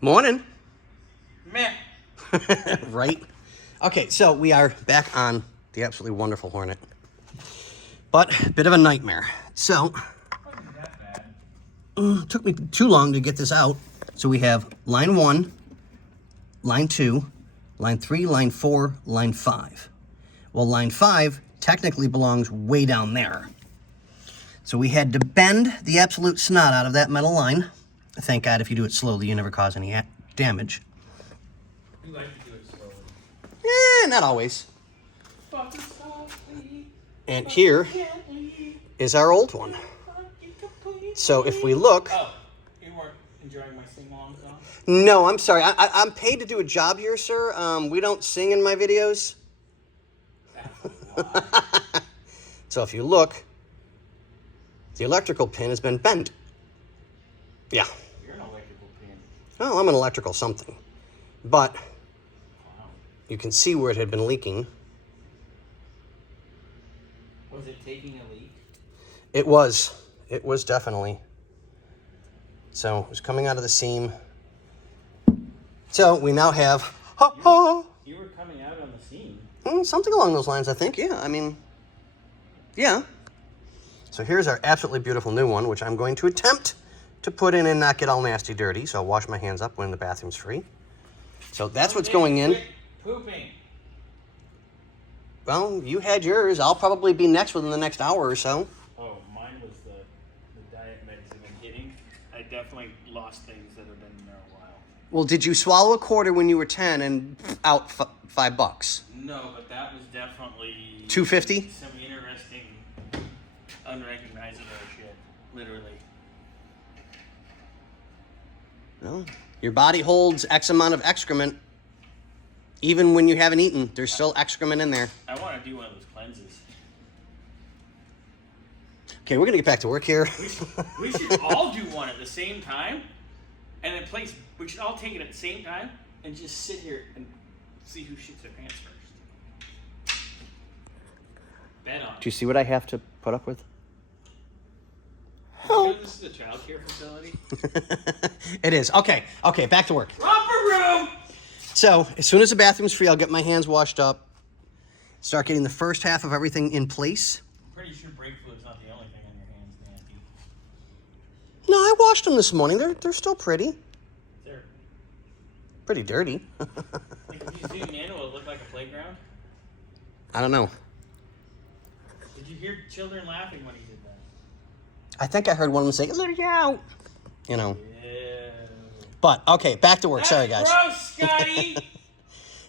Morning. Meh. Right? Okay, so we are back on the absolutely wonderful Hornet. But a bit of a nightmare. So, Wasn't that bad. it took me too long to get this out. So we have line 1, line 2, line 3, line 4, line 5. Well, line 5 technically belongs way down there. So we had to bend the absolute snot out of that metal line. Thank God if you do it slowly, you never cause any damage. You like to do it slowly. Not always. Fuck it softly, And fuck here it gently, is our old one. fuck it completely. So if we look... Oh, you weren't enjoying my sing-along song? No, I'm sorry. I'm paid to do a job here, sir. We don't sing in my videos. That's why. So if you look, the electrical pin has been bent. Yeah. You're an electrical pin. Well, I'm an electrical something. But Wow. you can see where it had been leaking. Was it taking a leak? It was. It was definitely. So it was coming out of the seam. So we now have... You were coming out on the seam. Something along those lines, I think. Yeah, I mean... Yeah. So here's our absolutely beautiful new one, which I'm going to attempt to put in and not get all nasty dirty. So I'll wash my hands up when the bathroom's free. So that's what's going in. Quit pooping. Well, you had yours. I'll probably be next within the next hour or so. Oh, mine was the diet meds I've been getting. I definitely lost things that have been in there a while. Well, did you swallow a quarter when you were 10 and out $5? No, but that was definitely... $2.50? Some interesting, unrecognizable shit. Literally. Well, your body holds X amount of excrement. Even when you haven't eaten, there's still excrement in there. I want to do one of those cleanses. Okay, we're going to get back to work here. We should all do one at the same time. And then we should all take it at the same time and just sit here and see who shits their pants first. Bet on it. Do you see what I have to put up with? You know this is a child care facility? It is. Okay, back to work. Romper room! So, as soon as the bathroom's free, I'll get my hands washed up, start getting the first half of everything in place. I'm pretty sure brake fluid's not the only thing on your hands, Nancy. No, I washed them this morning. They're still pretty. They're... Pretty dirty. If you zoom in, will it look like a playground? I don't know. Did you hear children laughing when he did that? I think I heard one of them say, "Let it out." You know. Yeah. But, okay, back to work. That's Sorry, guys. gross, Scotty!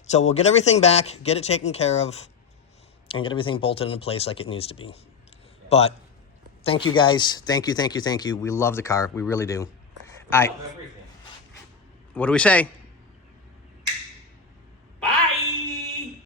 So we'll get everything back, get it taken care of, and get everything bolted into place like it needs to be. Yeah. But thank you, guys. Thank you. We love the car. We really do. I love everything. What do we say?